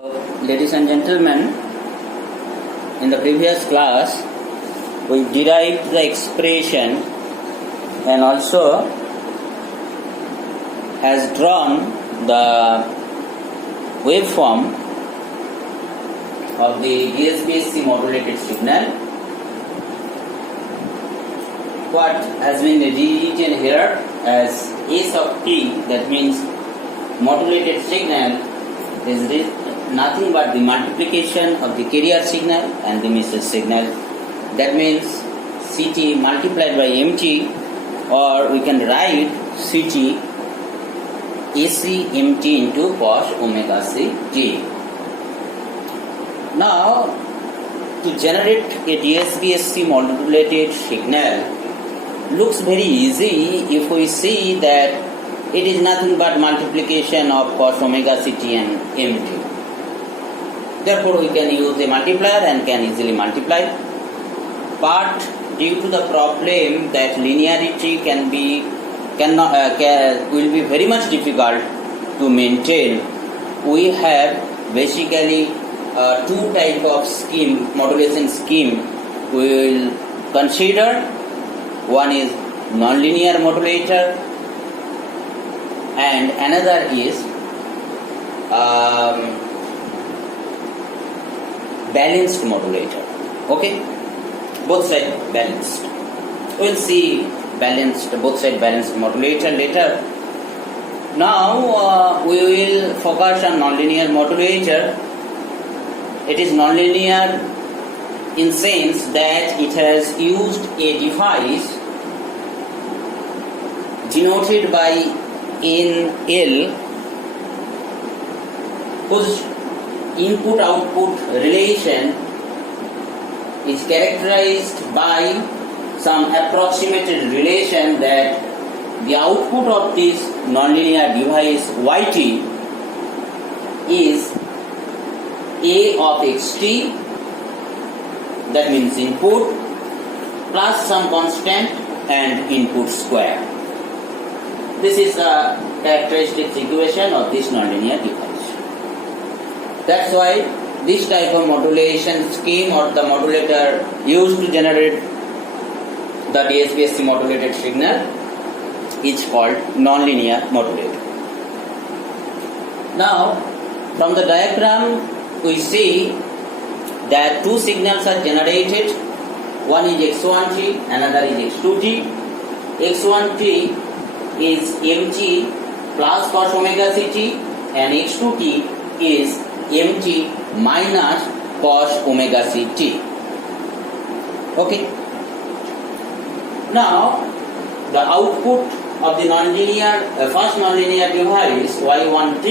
Ladies and gentlemen, in the previous class we derived the expression and also has drawn the waveform of the DSPSC modulated signal. What has been rewritten here as S of t, that means modulated signal is nothing but the multiplication of the carrier signal and the message signal. That means Ct multiplied by Mt, or we can write Ct AC Mt into cos omega c t. Now, to generate a DSPSC modulated signal looks very easy if we see that it is nothing but multiplication of cos omega ct and Mt. Therefore, we can use a multiplier and can easily multiply. But due to the problem that linearity will be very much difficult to maintain, we have basically two type of modulation scheme we will consider. One is nonlinear modulator and another is balanced modulator. Okay, both side balanced. We'll see both side balanced modulator later. Now we will focus on nonlinear modulator. It is nonlinear in sense that it has used a device denoted by NL, whose input-output relation is characterized by some approximated relation that the output of this nonlinear device Yt is A of xt, that means input, plus some constant and input square. This is the characteristics equation of this nonlinear device. That's why this type of modulation scheme or the modulator used to generate the DSPSC modulated signal is called nonlinear modulator. Now, from the diagram we see that two signals are generated. One is x1t, another is x2t. x1t is Mt plus cos omega ct and x2t is Mt minus cos omega ct. Okay. Now, the output of the first nonlinear device y1t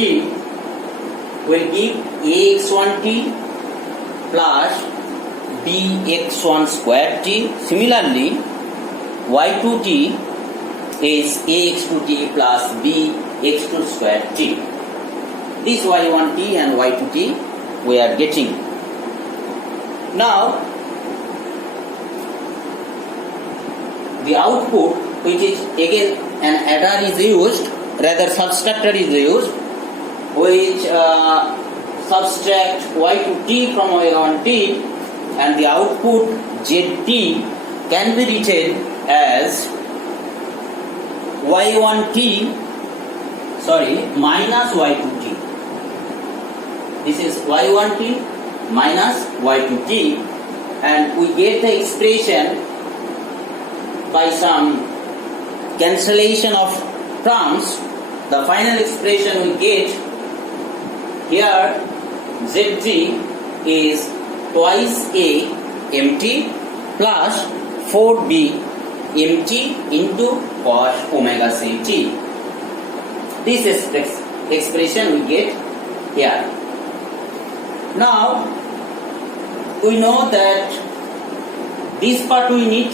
will give ax1t plus bx1 square t. Similarly, y2t is ax2t plus bx2 square t. This y1t and y2t we are getting. Now, the output, which is again an adder is used, rather subtractor is used, which subtract y to t from y1t, and the output zt can be written as minus y2t. This is y1t minus y2t, and we get the expression by some cancellation of terms. The final expression we get here, Zt is twice A Mt plus 4B Mt into cos omega ct. This is the expression we get here. Now, we know that this part we need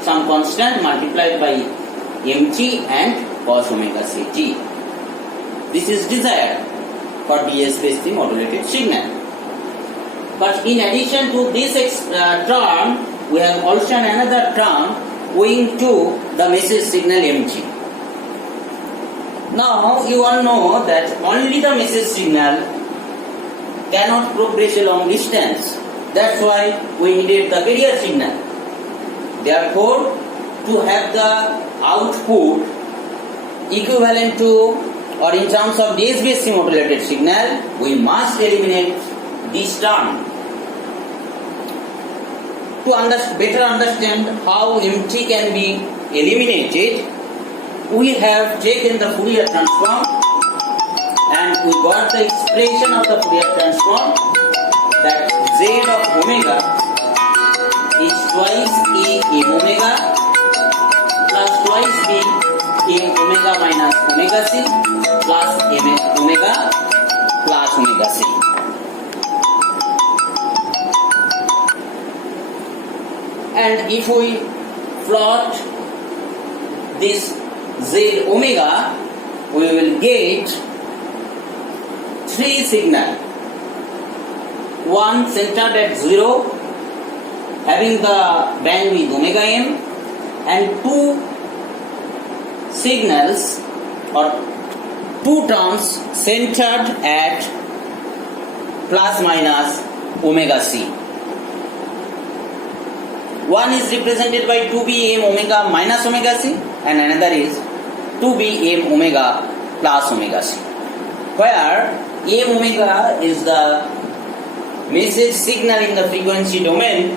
some constant multiplied by Mt and cos omega ct. This is desired for DSPSC modulated signal. But in addition to this term, we have also another term owing to the message signal Mt. Now you all know that only the message signal cannot progress a long distance. That's why we needed the carrier signal. Therefore, to have the output equivalent to or in terms of DSBC modulated signal, we must eliminate this term. To better understand how MT can be eliminated, we have taken the Fourier transform and we got the expression of the Fourier transform that Z of omega is twice A M omega plus twice B M omega minus omega C plus M omega plus omega C. And if we plot this Z omega, we will get three signals. One centered at 0, having the bandwidth omega m, and two signals or two terms centered at plus minus omega c. One is represented by 2b m omega minus omega c and another is 2b m omega plus omega c, where m omega is the message signal in the frequency domain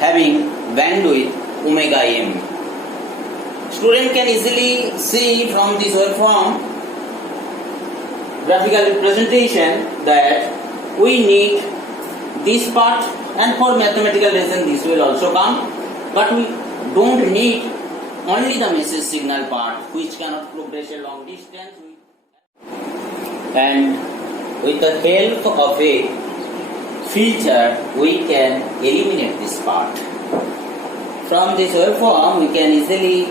having bandwidth omega m. Student can easily see from this waveform graphical representation that we need this part, and for mathematical reason this will also come, but we don't need only the message signal part which cannot progress a long distance, and with the help of a filter we can eliminate this part. From this waveform we can easily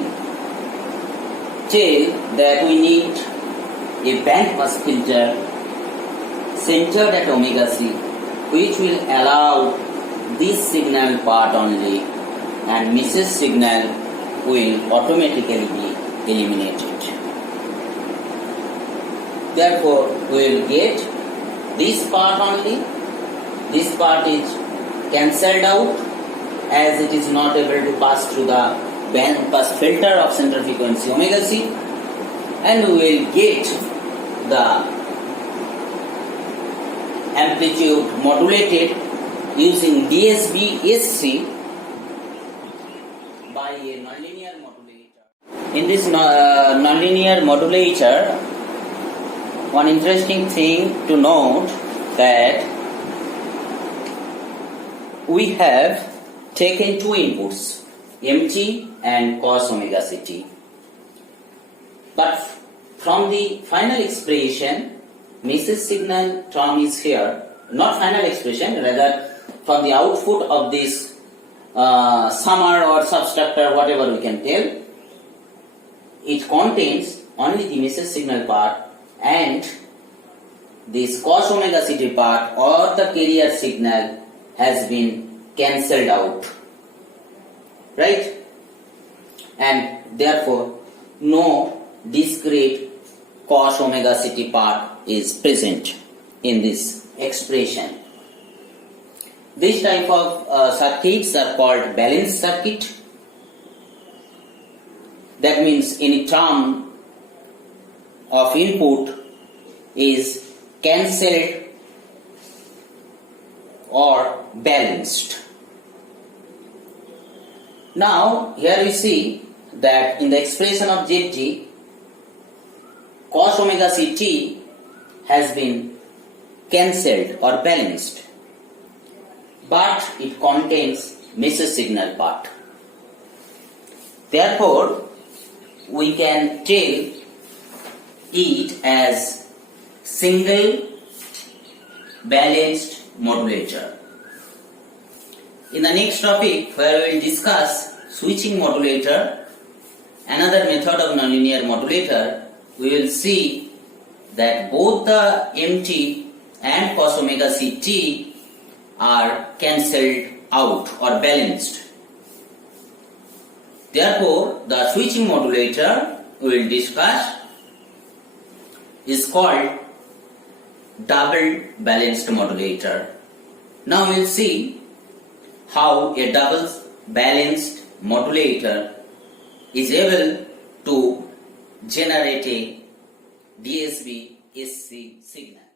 tell that we need a band pass filter centered at omega c, which will allow this signal part only, and message signal will automatically be eliminated. Therefore, we will get this part only. This part is cancelled out as it is not able to pass through the band pass filter of center frequency omega c, and we will get the amplitude modulated using DSB SC by a nonlinear modulator. In this nonlinear modulator, one interesting thing to note that we have taken two inputs, MT and cos omega ct. But from the final expression, message signal term is here, not final expression, rather from the output of this summer or substructure, whatever we can tell, it contains only the message signal part, and this cos omega ct part or the carrier signal has been cancelled out, right? And therefore no discrete cos omega ct part is present in this expression. This type of circuits are called balanced circuit. That means any term of input is cancelled or balanced. Now here we see that in the expression of Zt, cos omega ct has been cancelled or balanced, but it contains message signal part. Therefore, we can tell it as single balanced modulator. In the next topic, where we will discuss switching modulator, another method of nonlinear modulator, we will see that both the MT and cos omega ct are cancelled out or balanced. Therefore, the switching modulator we will discuss is called double balanced modulator. Now we'll see how a double balanced modulator is able to generate a DSB SC signal.